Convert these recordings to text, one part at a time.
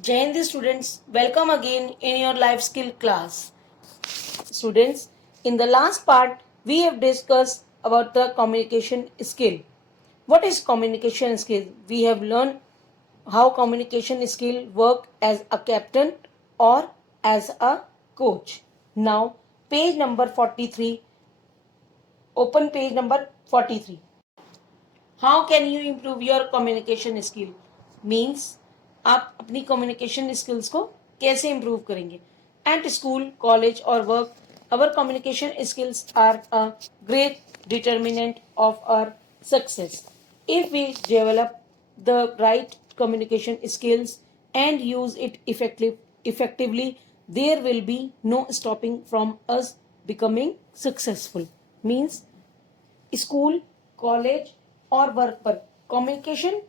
Jai Hind students, welcome again in your life skill class. Students, in the last part, we have discussed about the communication skill. What is communication skill? We have learned how communication skill work as a captain or as a coach. Now, page number 43, open page number 43. How can you improve your communication skill? Means आप अपनी communication skills को कैसे improve करेंगे? At school, college or work, our communication skills are a great determinant of our success. If we develop the right communication skills and use it effectively, there will be no stopping from us becoming successful. Means school, college और work पर communication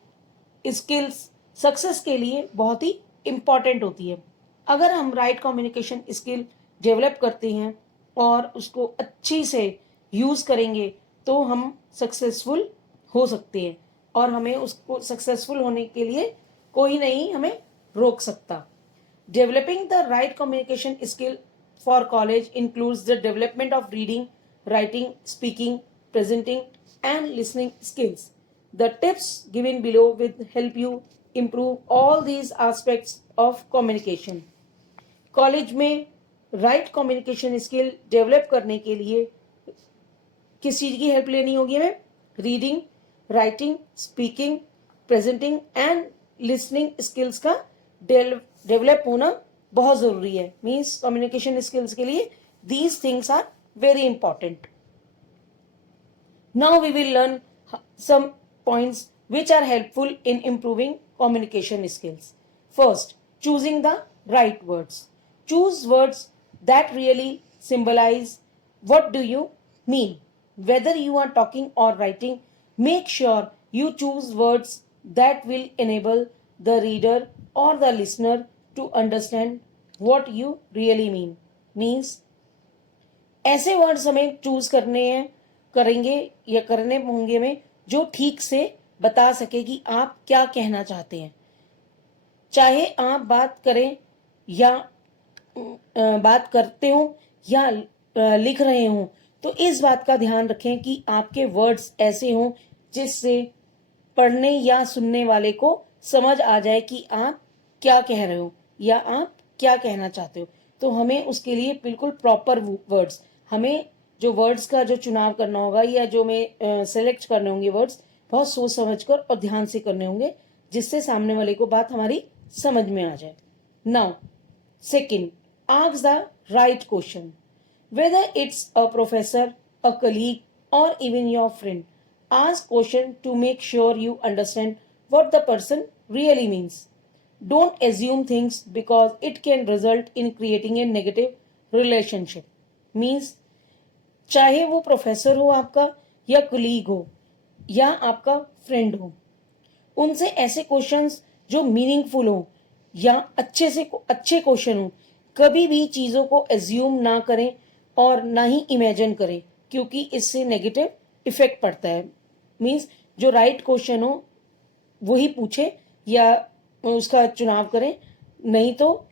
skills success के लिए बहुत ही important होती है. अगर हम right communication skill develop करते हैं और उसको अच्छी से यूज़ करेंगे तो हम सक्सेसफुल हो सकते हैं और हमें उसको सक्सेसफुल होने के लिए कोई नहीं हमें रोक सकता. Developing the right communication skill for college includes the development of reading, writing, speaking, presenting, and listening skills. The tips given below will help you improve all these aspects of communication. College में right communication skill develop करने के लिए किस चीज़ की help लेनी होगी हमें? Reading, writing, speaking, presenting and listening skills का डेवलप होना बहुत ज़रूरी है. मीन्स कम्युनिकेशन स्किल्स के लिए these things are very important. Now we will learn some points which are helpful in improving communication skills. First, choosing the right words. Choose words that really symbolize what do you mean. Whether you are talking or writing, make sure you choose words that will enable the reader or the listener to understand what you really mean. Means ऐसे words हमें choose करने हैं, करेंगे या करने होंगे हमें जो ठीक से बता सके कि आप क्या कहना चाहते हैं. चाहे आप बात करें या बात करते हो या लिख रहे हो तो इस बात का ध्यान रखें कि आपके वर्ड्स ऐसे हों जिससे पढ़ने या सुनने वाले को समझ आ जाए कि आप क्या कह रहे हो या आप क्या कहना चाहते हो. तो हमें उसके लिए बिल्कुल प्रॉपर वर्ड्स, हमें जो वर्ड्स का जो चुनाव करना होगा या जो मैं सेलेक्ट करने होंगे वर्ड्स बहुत सोच समझ कर और ध्यान से करने होंगे जिससे सामने वाले को बात हमारी समझ में आ जाए. Now second, ask the right question. Whether it's a professor, a colleague और even your friend, ask question to make sure you understand what the person really means. Don't assume things because it can result in creating a negative relationship. Means चाहे वो professor हो आपका या colleague हो या आपका friend हो, उनसे ऐसे क्वेश्चंस जो मीनिंगफुल हो या अच्छे क्वेश्चन हो, कभी भी चीज़ों को एज्यूम ना करें और ना ही इमेजिन करें क्योंकि इससे नेगेटिव इफेक्ट पड़ता है. मीन्स जो राइट क्वेश्चन हो वही पूछे या उसका चुनाव करें, नहीं तो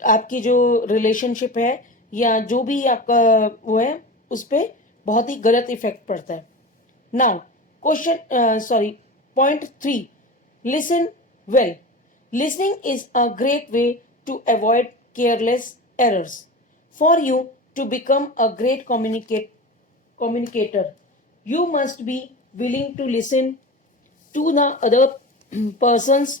आपकी जो रिलेशनशिप है या जो भी आपका वो है उस पर बहुत ही गलत इफेक्ट पड़ता है. Now question point 3, listen well. Listening is a great way to avoid careless errors. For you to become a great communicator, you must be willing to listen to the other person's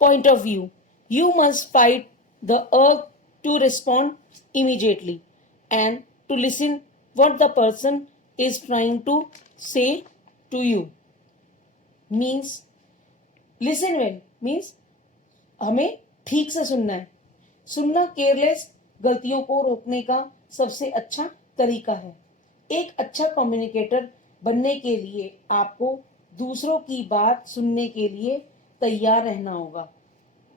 point of view. You must fight the urge to respond immediately and to listen what the person is trying to say to you. Means listen well means हमें ठीक से सुनना है. सुनना careless गलतियों को रोकने का सबसे अच्छा तरीका है. एक अच्छा कम्युनिकेटर बनने के लिए आपको दूसरों की बात सुनने के लिए तैयार रहना होगा.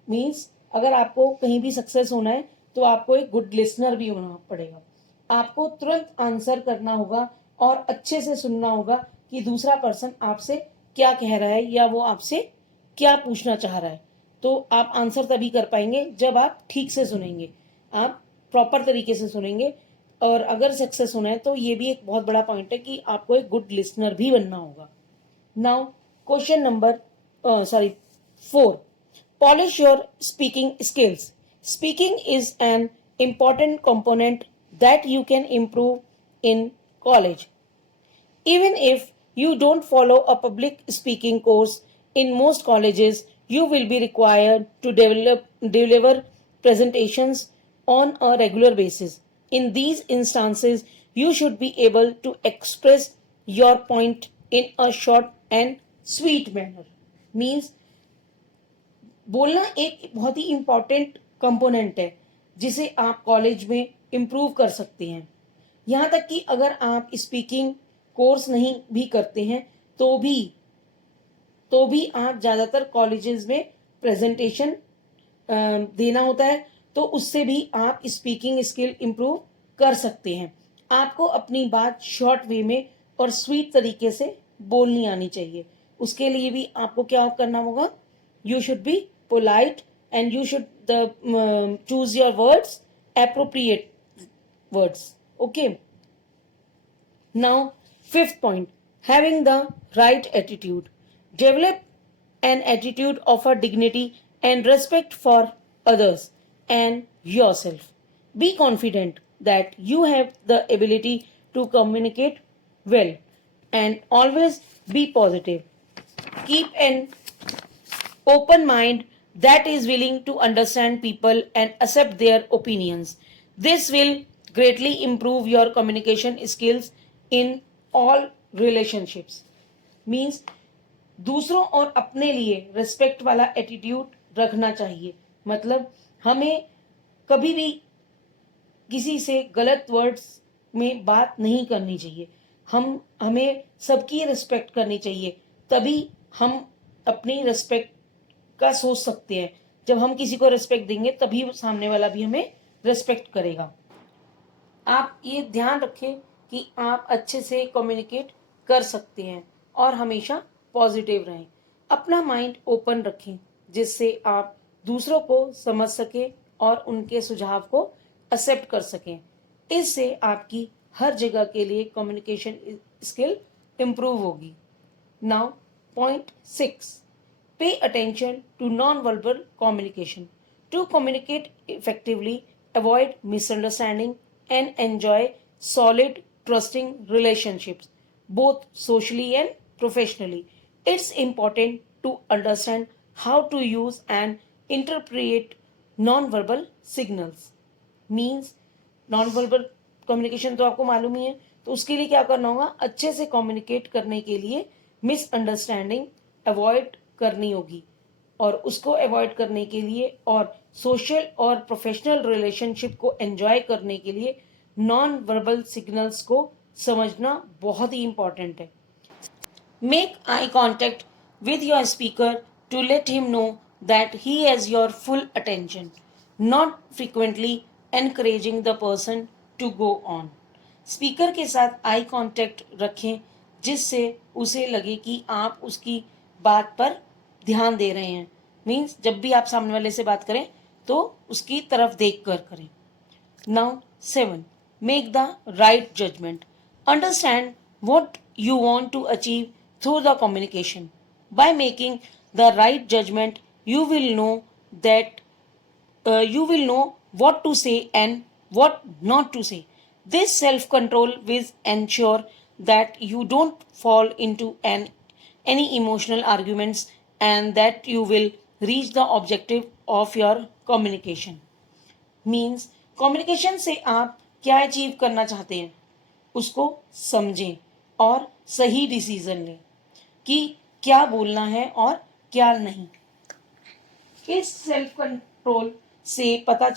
मीन्स अगर आपको कहीं भी सक्सेस होना है तो आपको एक गुड लिसनर भी होना पड़ेगा. आपको तुरंत आंसर करना होगा और अच्छे से सुनना होगा कि दूसरा पर्सन आपसे क्या कह रहा है या वो आपसे क्या पूछना चाह रहा है. तो आप आंसर तभी कर पाएंगे जब आप ठीक से सुनेंगे, आप प्रॉपर तरीके से सुनेंगे। और अगर सक्सेस होना है तो ये भी एक बहुत बड़ा पॉइंट है कि आपको एक गुड लिसनर भी बनना होगा। Now question number 4, polish your speaking skills. Speaking is an important component that you can improve in college. Even if you don't follow a public speaking course, in most colleges you will be required to deliver presentations on a regular basis. In these instances, you should be able to express your point in a short and sweet manner. Means बोलना एक बहुत ही important component है जिसे आप college में improve कर सकते हैं। यहाँ तक कि अगर आप स्पीकिंग कोर्स नहीं भी करते हैं तो भी आप ज़्यादातर कॉलेजेस में प्रेजेंटेशन देना होता है, तो उससे भी आप स्पीकिंग स्किल इम्प्रूव कर सकते हैं। आपको अपनी बात शॉर्ट वे में और स्वीट तरीके से बोलनी आनी चाहिए। उसके लिए भी आपको क्या करना होगा, you should be polite and you should choose your words, appropriate words. Okay, now 5th point, having the right attitude. Develop an attitude of a dignity and respect for others and yourself. Be confident that you have the ability to communicate well and always be positive. Keep an open mind that is willing to understand people and accept their opinions. This will greatly improve your communication skills in all relationships. Means दूसरों और अपने लिए respect वाला attitude रखना चाहिए। मतलब हमें कभी भी किसी से गलत वर्ड्स में बात नहीं करनी चाहिए। हमें सबकी रिस्पेक्ट करनी चाहिए, तभी हम अपनी रिस्पेक्ट का सोच सकते हैं। जब हम किसी को रिस्पेक्ट देंगे तभी सामने वाला भी हमें रिस्पेक्ट करेगा। आप ये ध्यान रखें कि आप अच्छे से कम्युनिकेट कर सकते हैं और हमेशा पॉजिटिव रहें। अपना माइंड ओपन रखें जिससे आप दूसरों को समझ सकें और उनके सुझाव को एक्सेप्ट कर सकें। इससे आपकी हर जगह के लिए कम्युनिकेशन स्किल इम्प्रूव होगी। Now point 6, pay attention to non-verbal communication. To communicate effectively, avoid misunderstanding and enjoy solid, trusting relationships, both socially and professionally. It's important to understand how to use and interpret non-verbal signals. Means non-verbal communication तो आपको मालूम ही है, तो उसके लिए क्या करना होगा, अच्छे से कम्युनिकेट करने के लिए मिसअंडरस्टैंडिंग अवॉइड करनी होगी। और उसको अवॉइड करने के लिए और सोशल और प्रोफेशनल रिलेशनशिप को एंजॉय करने के लिए नॉन वर्बल सिग्नल्स को समझना बहुत ही इंपॉर्टेंट है। Make eye contact with your speaker to let him know that he has your full attention, not frequently encouraging the person to go on. Speaker के साथ आई कॉन्टेक्ट रखें जिससे उसे लगे कि आप उसकी बात पर ध्यान दे रहे हैं। मीन्स जब भी आप सामने वाले से बात करें तो उसकी तरफ देख कर करें। Now 7, make the right judgment. Understand what you want to achieve through the communication. By making the right judgment, you will know what to say and what not to say. This self-control will ensure that you don't fall into any emotional arguments and that you will reach the objective of your communication. Means communication से आप क्या achieve करना चाहते हैं उसको समझें और सही डिसीजन लें कि क्या बोलना है और क्या नहीं। इस सेल्फ कंट्रोल से पता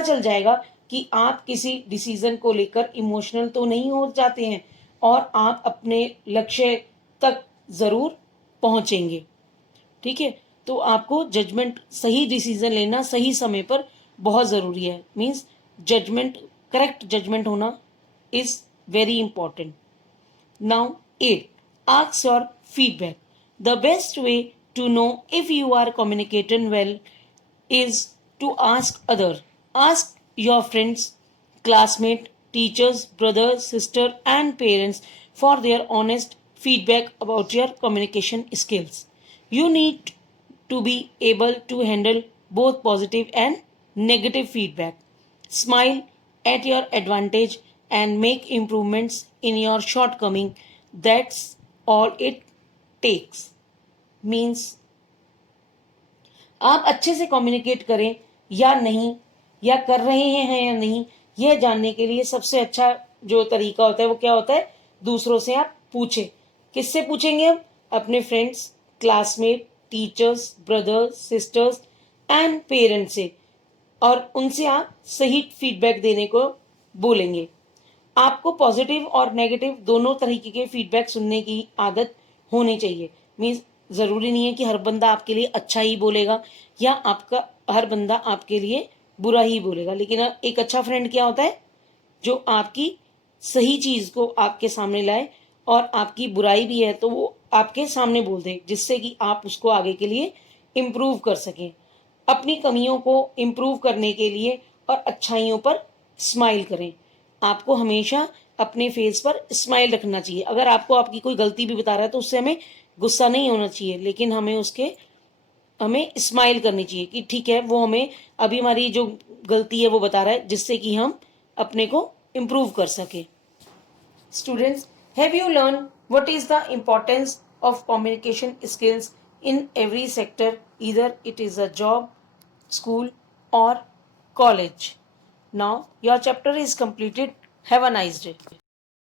चल जाएगा कि आप किसी डिसीजन को लेकर इमोशनल तो नहीं हो जाते हैं और आप अपने लक्ष्य तक ज़रूर पहुंचेंगे। ठीक है, तो आपको जजमेंट, सही डिसीजन लेना सही समय पर बहुत ज़रूरी है। मीन्स जजमेंट, करेक्ट जजमेंट होना is very important. Now 8. Ask your feedback. The best way to know if you are communicating well is to ask other. Ask your friends, classmates, teachers, brothers, sister and parents for their honest feedback about your communication skills. You need to be able to handle both positive and negative feedback. Smile at your advantage and make improvements in your shortcoming. That's all it takes. Means आप अच्छे से communicate करें या नहीं, या कर रहे हैं या नहीं, यह जानने के लिए सबसे अच्छा जो तरीका होता है वो क्या होता है, दूसरों से आप पूछें. किससे पूछेंगे हम? अपने friends, classmate, teachers, brothers, sisters and parents से, और उनसे आप सही फीडबैक देने को बोलेंगे. आपको पॉजिटिव और नेगेटिव दोनों तरीके के फीडबैक सुनने की आदत होनी चाहिए. मीन्स ज़रूरी नहीं है कि हर बंदा आपके लिए अच्छा ही बोलेगा या आपका हर बंदा आपके लिए बुरा ही बोलेगा, लेकिन एक अच्छा फ्रेंड क्या होता है, जो आपकी सही चीज़ को आपके सामने लाए और आपकी बुराई भी है तो वो आपके सामने बोल दे, जिससे कि आप उसको आगे के लिए इम्प्रूव कर सकें. अपनी कमियों को इम्प्रूव करने के लिए और अच्छाइयों पर स्माइल करें. आपको हमेशा अपने फेस पर स्माइल रखना चाहिए. अगर आपको आपकी कोई गलती भी बता रहा है तो उससे हमें गुस्सा नहीं होना चाहिए, लेकिन हमें स्माइल करनी चाहिए कि ठीक है, वो हमें अभी हमारी जो गलती है वो बता रहा है, जिससे कि हम अपने को इम्प्रूव कर सके. Students, have you learn what is the importance of communication skills in every sector, either it is a job, school or college. Now your chapter is completed. Have a nice day.